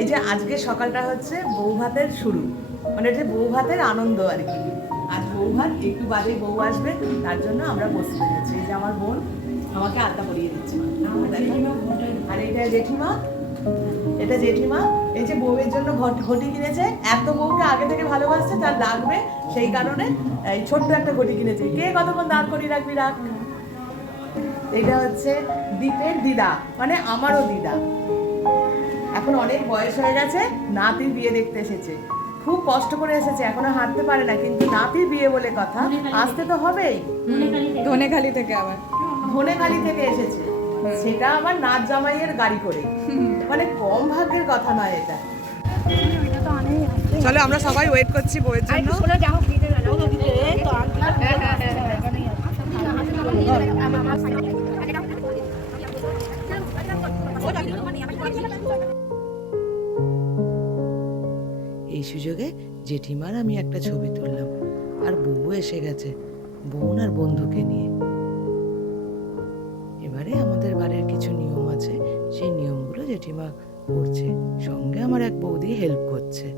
এই যে আজকে সকালটা হচ্ছে বউ ভাতের শুরু, মানে যে বউ ভাতের আনন্দ আর কি। আজ বউ ভাত, একটু বাদে বউ আসবে, তার জন্য আমরা বসতে পেরেছি। এই যে আমার বোন আমাকে আড্ডা পরিয়ে দিচ্ছে, আর এটা জেঠিমা, এটা জেঠিমা। এই যে বউয়ের জন্য ঘটি কিনেছে, এত বউকে আগে থেকে ভালোবাসছে, তার লাগবে সেই কারণে এই ছোট্ট একটা ঘটি কিনেছে। কে কতক্ষণ দাঁড় করিয়ে রাখবি, রাখ। এটা হচ্ছে দীপের দিদা, মানে আমারও দিদা। এখন অনেক বয়স হয়ে গেছে, নাতির বিয়ে দেখতে এসেছে। খুব কষ্ট করে এসেছে, এখনো হাঁটতে পারে না, কিন্তু নাতির বিয়ে বলে কথা, আসতে তো হবেই। ধনেখালি থেকে আবার ধনেখালি থেকে এসেছে, সেটা আবার নাচ জামাইয়ের গাড়ি করে, মানে কম ভাগ্যের কথা নয় এটা। চলো আমরা সবাই ওয়েট করছি বউয়ের জন্য। এই সুযোগে জেঠিমার আমি একটা ছবি তুললাম, আর বউ এসে গেছে বোন আর বন্ধুকে নিয়ে। এবারে আমাদের বাড়ির কিছু নিয়ম আছে, সেই নিয়মগুলো জেঠিমা করছে, সঙ্গে আমার এক বৌদি হেল্প করছে।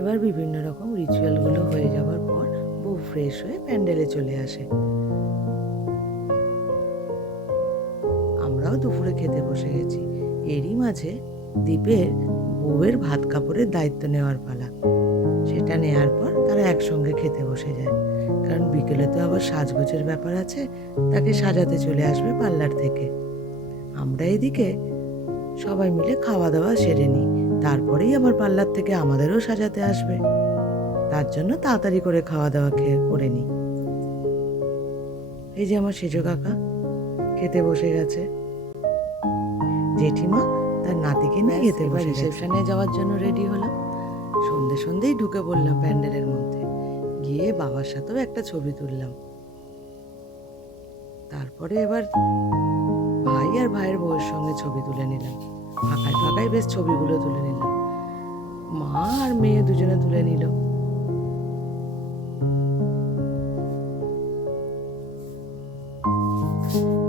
এবার বিভিন্ন রকম রিচুয়ালগুলো হয়ে যাওয়ার পর বউ ফ্রেশ হয়ে প্যান্ডেলে চলে আসে। আমরাও দুপুরে খেতে বসে গেছি। এরই মাঝে দীপের বউয়ের ভাত কাপড়ের দায়িত্ব নেওয়ার পালা। সেটা নেওয়ার পর তারা একসঙ্গে খেতে বসে যায়, কারণ বিকেলে তো আবার সাজগোজের ব্যাপার আছে, তাকে সাজাতে চলে আসবে পার্লার থেকে। আমরা এদিকে সবাই মিলে খাওয়া দাওয়া সেরে নিই, তারপরেই আবার পার্লার থেকে আমাদেরও সাজাতে আসবে, তার জন্য তাড়াতাড়ি করে খাওয়া দাওয়া করে নিই। এই যে আমার সেজো কাকা খেতে বসে গেছে, জেঠিমা তার নাতিকে নিয়ে খেতে বসে। রিসেপশনে যাওয়ার জন্য রেডি হলাম, সন্ধ্যেই ঢুকে পড়লাম প্যান্ডেলের মধ্যে, গিয়ে বাবার সাথেও একটা ছবি তুললাম। তারপরে এবার ভাই আর ভাইয়ের বউয়ের সঙ্গে ছবি তুলে নিলাম, ফাঁকায় ফাঁকায় বেশ ছবিগুলো তুলে নিলাম। মা আর মেয়ে দুজনে তুলে নিল।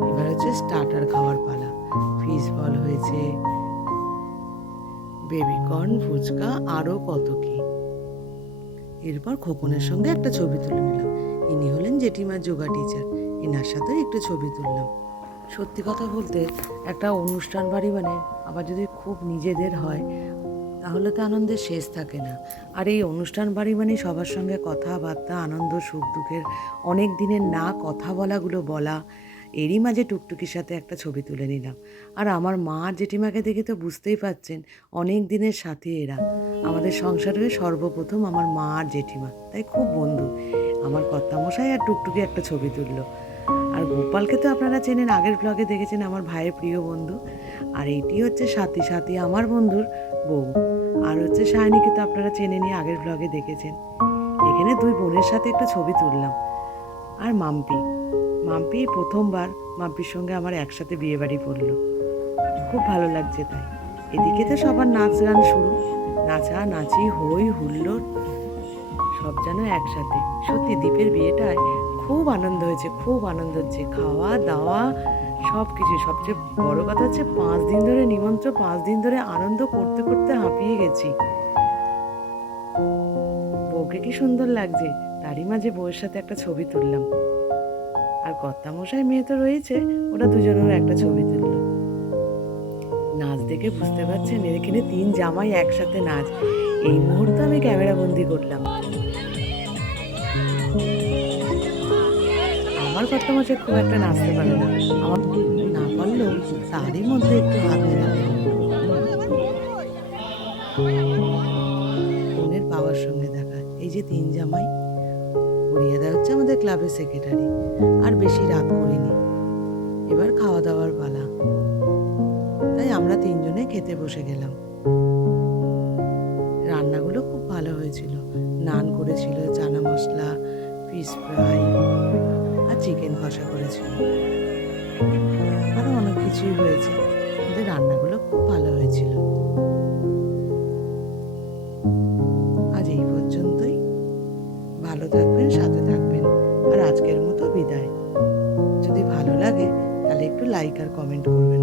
এবার হচ্ছে স্টার্টার খাওয়ার পালা। ফিশ বল হয়েছে, বেবিকর্ন, ফুচকা, আরো কত কি। এরপর খোকনের সঙ্গে একটা ছবি তুলে নিলাম। ইনি হলেন জেঠিমার যোগা টিচার, এনার সাথে একটু ছবি তুললাম। সত্যি কথা বলতে একটা অনুষ্ঠান বাড়ি মানে আবার যদি খুব নিজেদের হয় তাহলে তো আনন্দের শেষ থাকে না। আর এই অনুষ্ঠান বাড়ি মানে সবার সঙ্গে কথাবার্তা, আনন্দ সুখ দুঃখের অনেক দিনের না কথা বলাগুলো বলা। এরই মাঝে টুকটুকির সাথে একটা ছবি তুলে নিলাম। আর আমার মা আর জেঠিমাকে দেখে তো বুঝতেই পারছেন অনেক দিনের সাথী এরা। আমাদের সংসারে সর্বপ্রথম আমার মা আর জেঠিমা, তাই খুব বন্ধু। আমার কর্তামশাই আর টুকটুকি একটা ছবি তুললো। আর গোপালকে তো আপনারা চেনেন, আগের ব্লগে দেখেছেন, আমার ভাইয়ের প্রিয় বন্ধু। আর এইটি হচ্ছে সাথী, সাথী আমার বন্ধুর বউ। আর হচ্ছে সায়নীকে তো আপনারা চেনেনই, আগের ব্লগে দেখেছেন। এখানে দুই বোনের সাথে একটা ছবি তুললাম। আর মাম্পি প্রথমবার, মাম্পির সঙ্গে আমার একসাথে বিয়ে বাড়ি পড়লো, খুব ভালো লাগছে তাই। এদিকে তো সবার নাচ গান শুরু, নাচানাচি হই হুল্লোড় সব যেন একসাথে। সত্যি দীপের বিয়েটায় খুব আনন্দ হয়েছে, খুব আনন্দ হচ্ছে, খাওয়া দাওয়া সব কিছু। সবচেয়ে বড় কথা হচ্ছে 5 দিন ধরে নিমন্ত্রণ, 5 দিন ধরে আনন্দ করতে করতে হাঁপিয়ে গেছি। বউকে কি সুন্দর লাগছে, তারই মাঝে বউয়ের সাথে একটা ছবি তুললাম। আর কর্তামশাই মেয়ে তো রয়েছে, ওরা দুজনেও একটা ছবি তুললো। নাচ দেখে বুঝতে পারছেন এখানে 3 জামাই একসাথে নাচ। এই মুহূর্তে আমি ক্যামেরা বন্দি করলাম। আমার কর্তামশাই খুব একটা নাচতে পারে না, আমার না পারলেও তারই মধ্যে একটু হাত মেলাতে বোনের বাবার সঙ্গে দেখা। এই যে 3 জামাই, হরিয়াদা হচ্ছে আমাদের ক্লাবের সেক্রেটারি। আর বেশি রাত করিনি, এবার খাওয়া দাওয়ার পালা, তাই আমরা 3 জনে খেতে বসে গেলাম। রান্নাগুলো খুব ভালো হয়েছিল, নান করেছিল, চানা মশলা, ফিশ ফ্রাই আর চিকেন কষা করেছিল, আরও অনেক কিছুই হয়েছে। ওদের রান্নাগুলো খুব ভালো হয়েছিল। আর কমেন্ট করবেন।